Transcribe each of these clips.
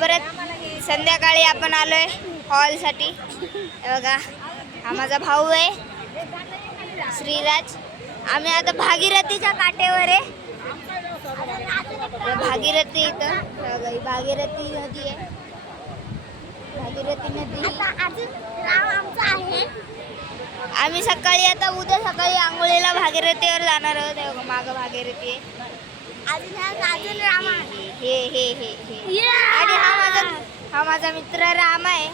परत संध्याकाळी आपण आलोय हॉलसाठी. बघा हा माझा भाऊ आहे श्रीराज. आम्ही आता भागीरथीच्या काठेवर आहे. भागीरथी इथं भागीरथी नदी आहे. भागीरथी नदी आम्ही सकाळी आता उद्या सकाळी आंघोळीला भागीरथीवर जाणार आहोत. मागं भागीरथी आहे. आणि हा माझा मित्र राम आहे.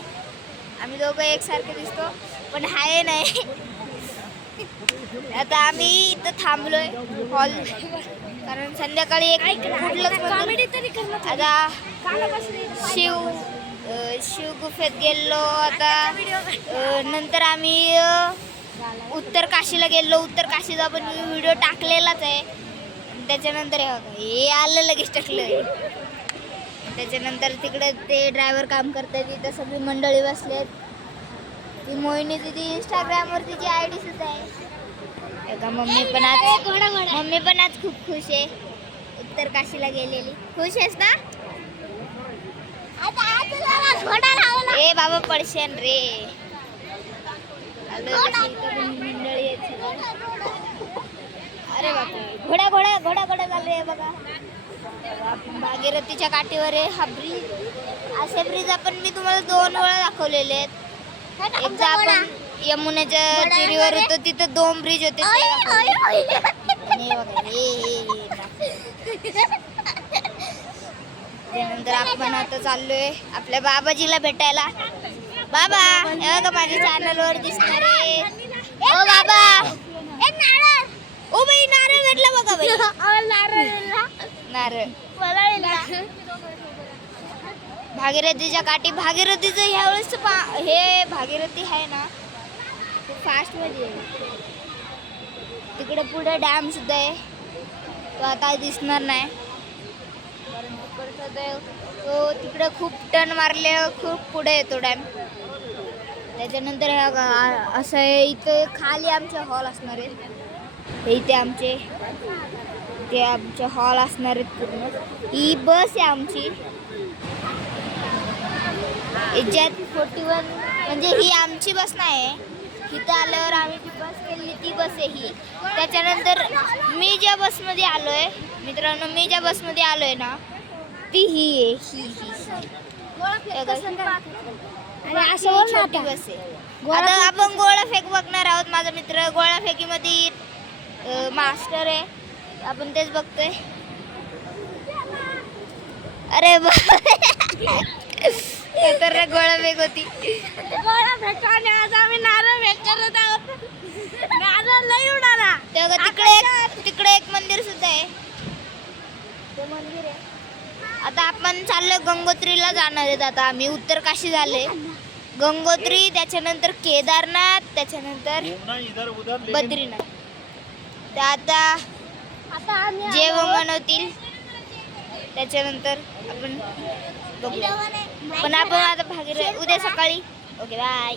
आम्ही दोघं एकसारखे दिसतो पण हाय नाही. आता आम्ही इथं थांबलोय हॉल कारण संध्याकाळी एक आता शिव गुफेत गेलो. आता नंतर आम्ही उत्तर काशीला गेलो. उत्तर काशीचा पण व्हिडिओ टाकलेलाच आहे. त्याच्यानंतर हे आलं लगेच टाकलं. त्याच्यानंतर तिकडे ते ड्रायव्हर काम करतात. तिथं सगळी मंडळी बसलेत. ती मोहिनी तिथे इंस्टाग्रामवर तिची ID सुद्धा आहे. एका मम्मी पण आज खूप खुश आहे. उत्तर काशीला गेलेली. खुश आहेस ना? ए बाबा पडशेन रे. मंडळी अरे बापरे घोडा घोडा घोडा घोडा चालू आहे बघा. भागीरथीच्या काठीवर आहे हा ब्रिज. असे ब्रिज आपण मी तुम्हाला 2 वेळा दाखवलेले आहेत. एकदा आपण यमुनेच्या तिरीवर होतो तिथं 2 ब्रिज होते. त्यानंतर आपण आता चाललोय आपल्या बाबाजीला भेटायला. बाबा हे बघा माझ्या चॅनलवर दिसणार आहे. ओ बाबा ओ बाई नारळ भेटला बघा बाई. नारळ भागीरथीच्या काठी. भागीरथीचं ह्यावेळेस हे भागीरथी आहे ना खूप फास्ट मध्ये आहे. तिकडे पुढे डॅम सुद्धा आहे. तो आता दिसणार नाही कारण तो तिकडे खूप टर्न मारले खूप पुढे येतो डॅम. त्याच्यानंतर असं आहे इथे खाली आमचे हॉल असणार आहेत. इथे आमचे हॉल असणार आहेत पूर्ण. ही बस आहे आमची याच्यात 41 म्हणजे ही आमची बस नाही. इथं आल्यावर आम्ही ती बस केली. ती बस आहे ही. त्याच्यानंतर मी ज्या बसमध्ये आलोय मित्रांनो मी ज्या बसमध्ये आलोय ना ती ही आहे. आणि अशी छोटी बस आहे. आता आपण गोळा फेक बघणार आहोत. माझा मित्र गोळा फेकीमध्ये मास्टर आहे. आपण तेच बघतोय. अरे तर गोळा फेक होती. गोळा फेकताना आज आम्ही नारळ फेक करत आहोत. नारळ लई उडाला. तिकडे एक मंदिर सुद्धा आहे. ते मंदिर आहे. आता आपण चाललोय गंगोत्रीला जाणार आहेत. आता आम्ही उत्तर काशी झाले. गंगोत्री त्याच्यानंतर केदारनाथ त्याच्यानंतर बद्रीनाथ. तर आता जेवण बनवतील त्याच्यानंतर आपण बघूया. पण आपण आता उद्या सकाळी. Okay bye.